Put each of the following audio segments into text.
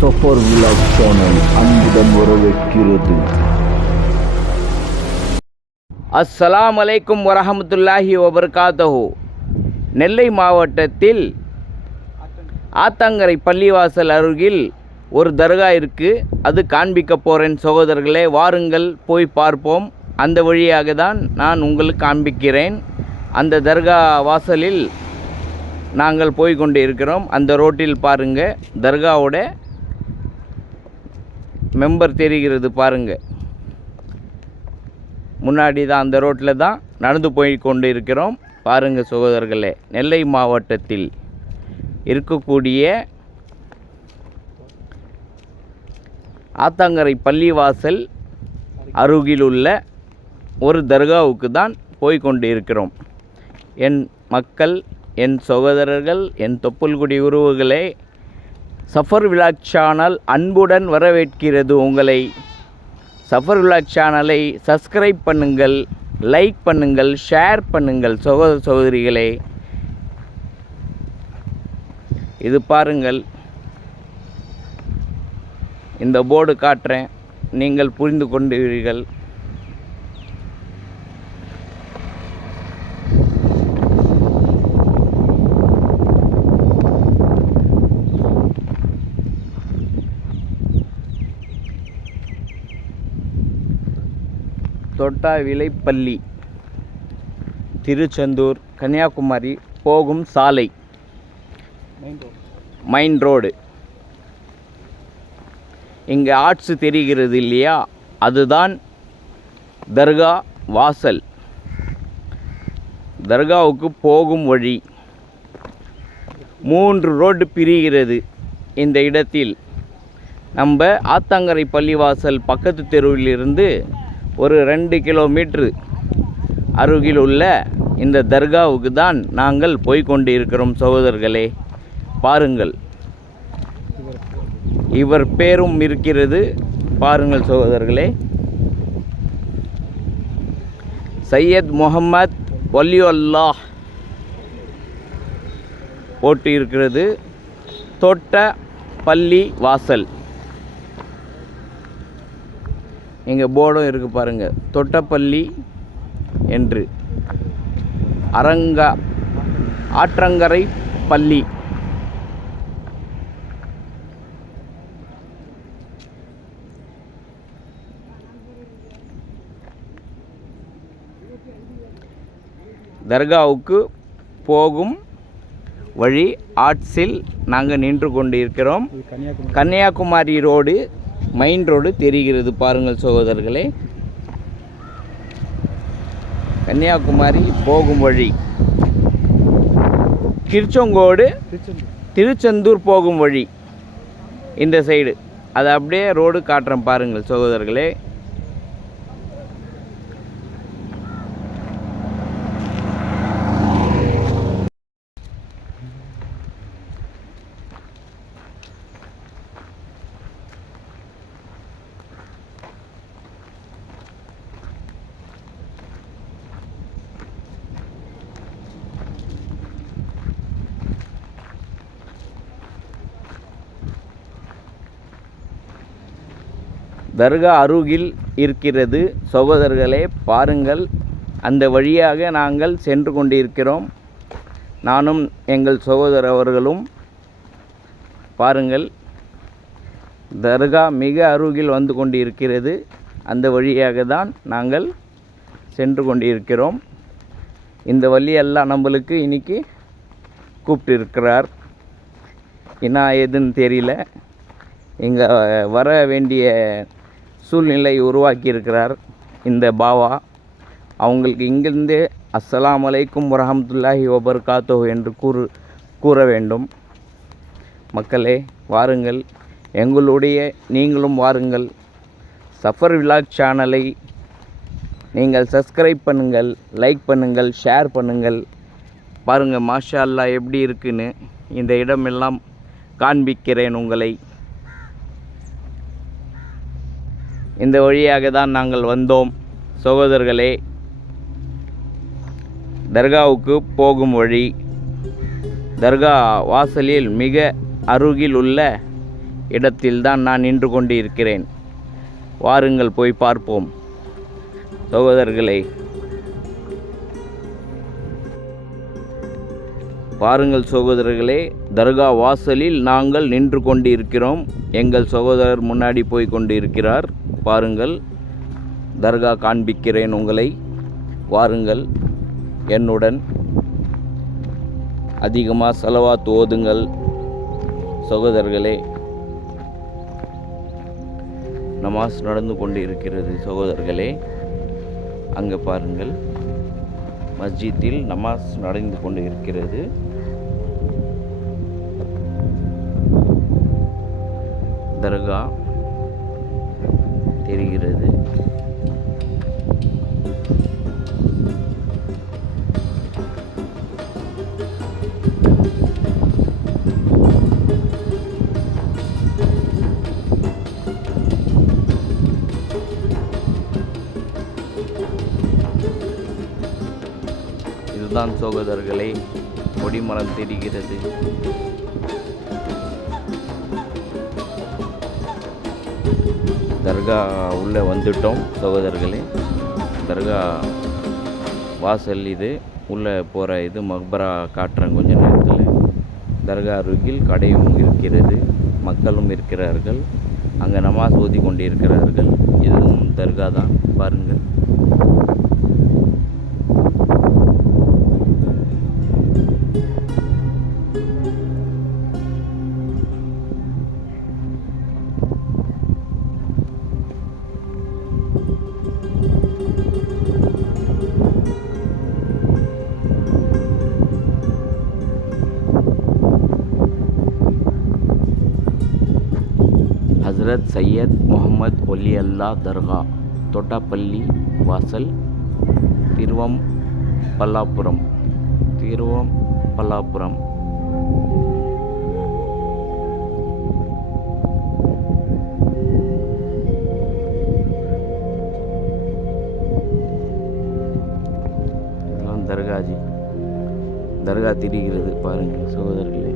Suffer vlog channel அன்புடன் வரவேற்கிறது. அஸ்ஸலாமு அலைக்கும் வரஹமத்துல்லாஹி வபரகாத்துஹு. நெல்லை மாவட்டத்தில் ஆத்தங்கரை பள்ளிவாசல் அருகில் ஒரு தர்கா இருக்குது. அது காண்பிக்க போகிறேன் சகோதரர்களே. வாருங்கள் போய் பார்ப்போம். அந்த வழியாக தான் நான் உங்களுக்கு காண்பிக்கிறேன். அந்த தர்கா வாசலில் நாங்கள் போய்கொண்டு இருக்கிறோம். அந்த ரோட்டில் பாருங்கள், தர்காவோட மெம்பர் தெரிகிறது பாருங்கள். முன்னாடி தான் அந்த ரோட்டில் தான் நடந்து போய் கொண்டு இருக்கிறோம். பாருங்கள் சகோதரர்களே, நெல்லை மாவட்டத்தில் இருக்கக்கூடிய ஆத்தங்கரை பள்ளிவாசல் அருகிலுள்ள ஒரு தர்காவுக்கு தான் போய்கொண்டு இருக்கிறோம். என் மக்கள், என் சகோதரர்கள், என் தொப்புள்குடி உறவுகளே, சஃபர் விலாக் சேனல் அன்புடன் வரவேற்கிறது உங்களை. சஃபர் விலாக் சேனலை சப்ஸ்கிரைப் பண்ணுங்கள், லைக் பண்ணுங்கள், ஷேர் பண்ணுங்கள் சகோதர சகோதரிகளே. இது பாருங்கள், இந்த போர்டு காட்டுறேன், நீங்கள் புரிந்து கொண்டீர்கள். தொட்டாவிலைப்பள்ளி, திருச்செந்தூர், கன்னியாகுமரி போகும் சாலை, மெயின் ரோடு. இங்கே ஆர்ட்ஸ் தெரிகிறது இல்லையா, அதுதான் தர்கா வாசல். தர்காவுக்கு போகும் வழி 3 ரோடு பிரிகிறது. இந்த இடத்தில் நம்ம ஆத்தங்கரை பள்ளிவாசல் பக்கத்து தெருவிலிருந்து ஒரு 2 கிலோமீட்டர் அருகில் உள்ள இந்த தர்காவுக்கு தான் நாங்கள் போய்கொண்டு இருக்கிறோம் சகோதரர்களே. பாருங்கள், இவர் பேரும் இருக்கிறது பாருங்கள் சகோதரர்களே. சையத் முஹம்மத் வலியுல்லாஹ் போட்டு இருக்கிறது. தொட்ட பள்ளி வாசல், இங்கே போர்டும் இருக்குது பாருங்கள், தொட்டப்பள்ளி என்று. ஆற்றங்கரை பள்ளி. தர்காவுக்கு போகும் வழி ஆர்ட்ஸில் நாங்கள் நின்று கொண்டு இருக்கிறோம். கன்னியாகுமரி ரோடு, மெயின் ரோடு தெரிகிறது பாருங்கள் சகோதரர்களே. கன்னியாகுமரி போகும் வழி, திருச்செந்தூர் போகும் வழி இந்த சைடு. அது அப்படியே ரோடு காட்டுறேன் பாருங்கள் சகோதரர்களே. தர்கா அருகில் இருக்கிறது சகோதரர்களே. பாருங்கள், அந்த வழியாக நாங்கள் சென்று கொண்டிருக்கிறோம். நானும் எங்கள் சகோதரர் அவர்களும். பாருங்கள், தர்கா மிக அருகில் வந்து கொண்டிருக்கிறது. அந்த வழியாக தான் நாங்கள் சென்று கொண்டிருக்கிறோம். இந்த வழியெல்லாம் நம்மளுக்கு இன்றைக்கி கூப்பிட்டு இருக்கிறார். என்ன ஏதுன்னு தெரியல. இங்கே வர வேண்டிய சூழ்நிலை உருவாக்கி இருக்கிறார் இந்த பாவா. அவங்களுக்கு இங்கிருந்து அஸ்ஸலாமு அலைக்கும் வரஹமத்துல்லாஹி வபரகாத்துஹு என்று கூற வேண்டும். மக்களே, வாருங்கள், எங்களுடைய நீங்களும் வாருங்கள். சஃபர் விலாக் சேனலை நீங்கள் சப்ஸ்கிரைப் பண்ணுங்கள், லைக் பண்ணுங்கள், ஷேர் பண்ணுங்கள். பாருங்கள் மாஷா அல்லாஹ் எப்படி இருக்குன்னு இந்த இடமெல்லாம் காண்பிக்கிறேன் உங்களை. இந்த வழியாக தான் நாங்கள் வந்தோம் சகோதரர்களே. தர்காவுக்கு போகும் வழி, தர்கா வாசலில் மிக அருகில் உள்ள இடத்தில்தான் நான் நின்று கொண்டு இருக்கிறேன். வாருங்கள் போய் பார்ப்போம் சகோதரர்களே. பாருங்கள் சகோதரர்களே, தர்கா வாசலில் நாங்கள் நின்று கொண்டு இருக்கிறோம். எங்கள் சகோதரர் முன்னாடி போய் கொண்டு இருக்கிறார். பாருங்கள், தர்கா காண்பிக்கிறேன் உங்களை. வாருங்கள் என்னுடன். அதிகமாக ஸலவாத் ஓதுங்கள் சகோதரர்களே. நமாஸ் நடந்து கொண்டு இருக்கிறது சகோதரர்களே. அங்கே பாருங்கள், மஸ்ஜித்தில் நமாஸ் நடந்து கொண்டு இருக்கிறது. தர்கா தெரிகிறது. இதுதான் சகோதரர்களே, கொடிமரம் தெரிகிறது. தர்கா உள்ளே வந்துட்டோம் சகோதரர்களே. தர்கா வாசல் இது. உள்ளே போகிற இது மக்பரா காட்டுறேன் கொஞ்ச நேரத்தில். தர்கா அருகில் கடையும் இருக்கிறது, மக்களும் இருக்கிறார்கள். அங்கே நமாஸ் ஓதி கொண்டிருக்கிறார்கள். இதுவும் தர்கா தான் பாருங்கள். ஹசரத் சையத் முகமது ஒலி அல்லா தர்கா, தொட்டாப்பள்ளி வாசல், திருவம்பல்லாபுரம். இதெல்லாம் தர்காஜி. தர்கா தெரிகிறது பாருங்கள் சகோதரர்களே.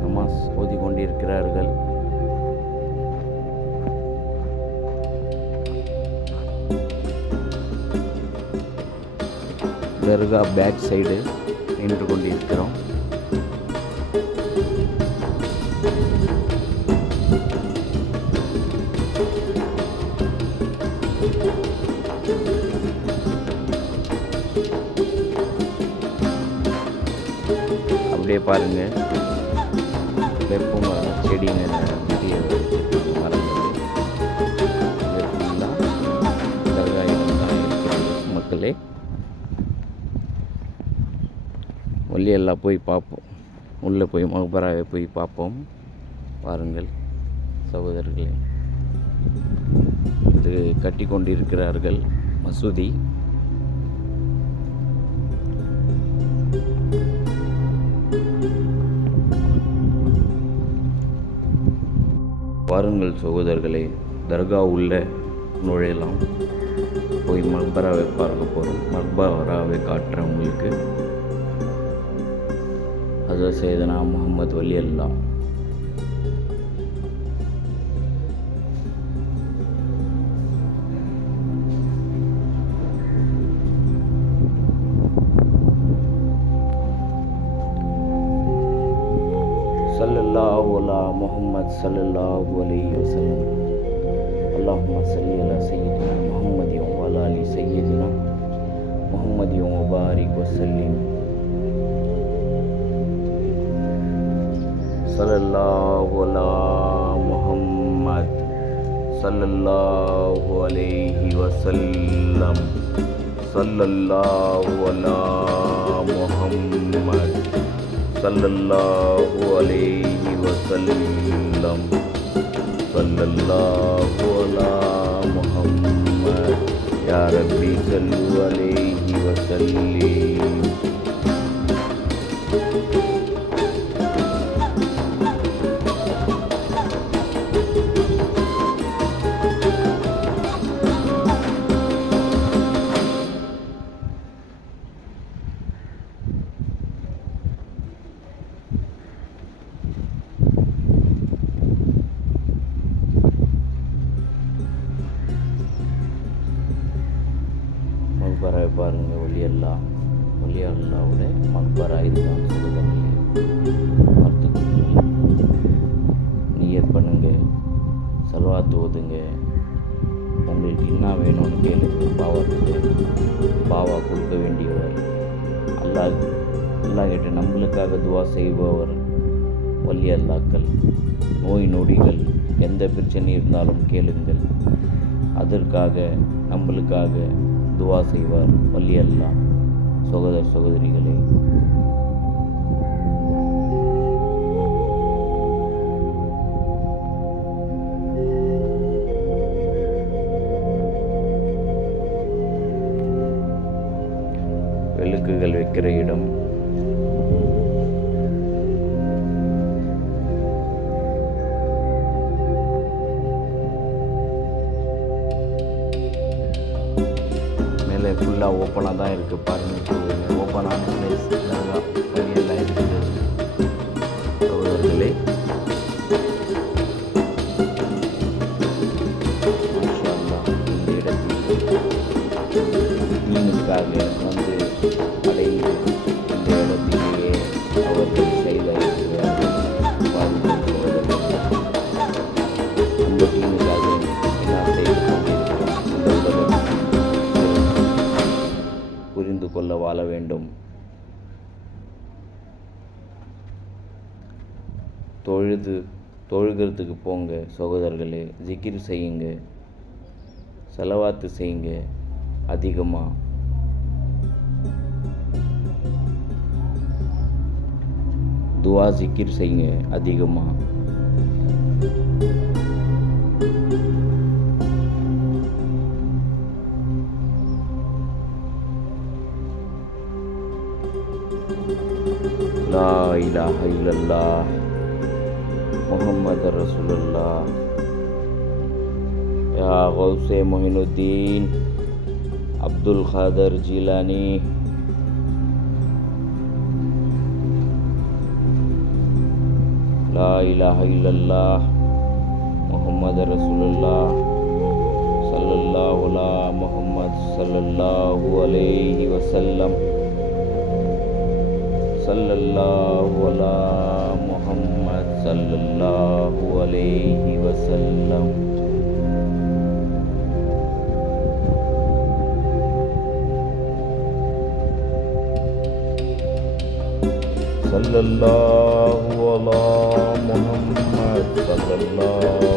நமாஸ் ஓதி கொண்டிருக்கிறார்கள். தர்கா பேக் சைடு நின்று கொண்டிருக்கிறோம். அப்படியே பாருங்க, வேப்ப மரம், செடிங்க, நிறைய மரங்கள். தர்கா தான் இருக்கிறது மக்களே. ஒல்லி எல்லாம் போய் பார்ப்போம். உள்ளே போய் மக்பராவை போய் பார்ப்போம். பாருங்கள் சகோதரர்களே, இது கட்டி கொண்டிருக்கிறார்கள் மசூதி. பாருங்கள் சகோதரர்களே, தர்கா உள்ள நுழையலாம். போய் மக்பராவை பார்க்க போகிறோம். மக்பராவை காட்டுறேன் உங்களுக்கு. ஹஜ்ரத் சையதுனா முஹம்மது வலி அல்லா. ஸல்லல்லாஹு அலா முஹம்மது ஸல்லல்லாஹு அலைஹி வஸல்லம். அல்லாஹும்ம ஸல்லி அலா சய்யிதினா முஹம்மதின் வ அலா ஆலி சய்யிதினா முஹம்மதின் வ பாரிக் வ ஸல்லிம். ஸல்லல்லாஹு அலா முஹம்மத் ஸல்லல்லாஹு அலைஹி வஸல்லம். ஸல்லல்லாஹு அலா முஹம்மத் ஸல்லல்லாஹு அலைஹி வஸல்லம். ஸல்லல்லாஹு அலா முஹம்மத். யா ரப்பி ஸல்லு அலைஹி வஸல்லிம். பாருங்கள் ஒலி அல்லாவோட மக்பரா இதுதான் சகோதரர்களே. பார்த்துக்கொள்ளுங்கள், நியத் பண்ணுங்க, சலவாத்து ஓதுங்க. உங்களுக்கு என்ன வேணும்னு கேளுங்க. பாவா கொடுக்க வேண்டியவர், அல்லாஹ் கிட்ட நம்மளுக்காக துவா செய்பவர் வலி அல்லாக்கள். நோய் நொடிகள் எந்த பிரச்சனை இருந்தாலும் கேளுங்கள், அதற்காக நம்மளுக்காக துவா செய்வார் வலி அல்லாஹ். சகோதர சகோதரிகளே, விளக்குகள் வைக்கிற இடம், மேலே ஃபுல்லாக ஓப்பனாக தான் இருக்குது. பாருங்கள், ஓப்பனான பிளேஸ் வழியெல்லாம் இருக்குது சகோதரர்களே. மாஷா அல்லாஹ், இந்த இடத்தில் மீனுக்காக வந்து அடைந்து இந்த இடத்திலேயே அவர்கள் செய்த அந்த மீனுக்காக என்ன செய்து கொண்டிருக்கிறோம், இந்த உலகம் புரிந்து கொள்ள வாழ வேண்டும். தொழுகிறதுக்கு போங்க சகோதரர்களே, ஜிகிர் செய்யுங்க, சலவாத்து செய்யுங்க அதிகமாக. துவா ஜிகிர் செய்யுங்க அதிகமாக. லா இலாஹ இல்லல்லாஹ் முஹம்மது ரசூலுல்லாஹ். யா கௌஸே மொஹினுddin அப்துல் காதர் ஜிலானி, லா இலாஹ இல்லல்லாஹ் முஹம்மது ரசூலுல்லாஹ் ஸல்லல்லாஹு அலா முஹம்மத் ஸல்லல்லாஹு அலைஹி வஸல்லம், ஸல்லல்லாஹு அலா முஹம்மத் ஸல்லல்லாஹு அலைஹி வஸல்லம். ஸல்லல்லாஹு அலா முஹம்மத் ஸல்லல்லாஹு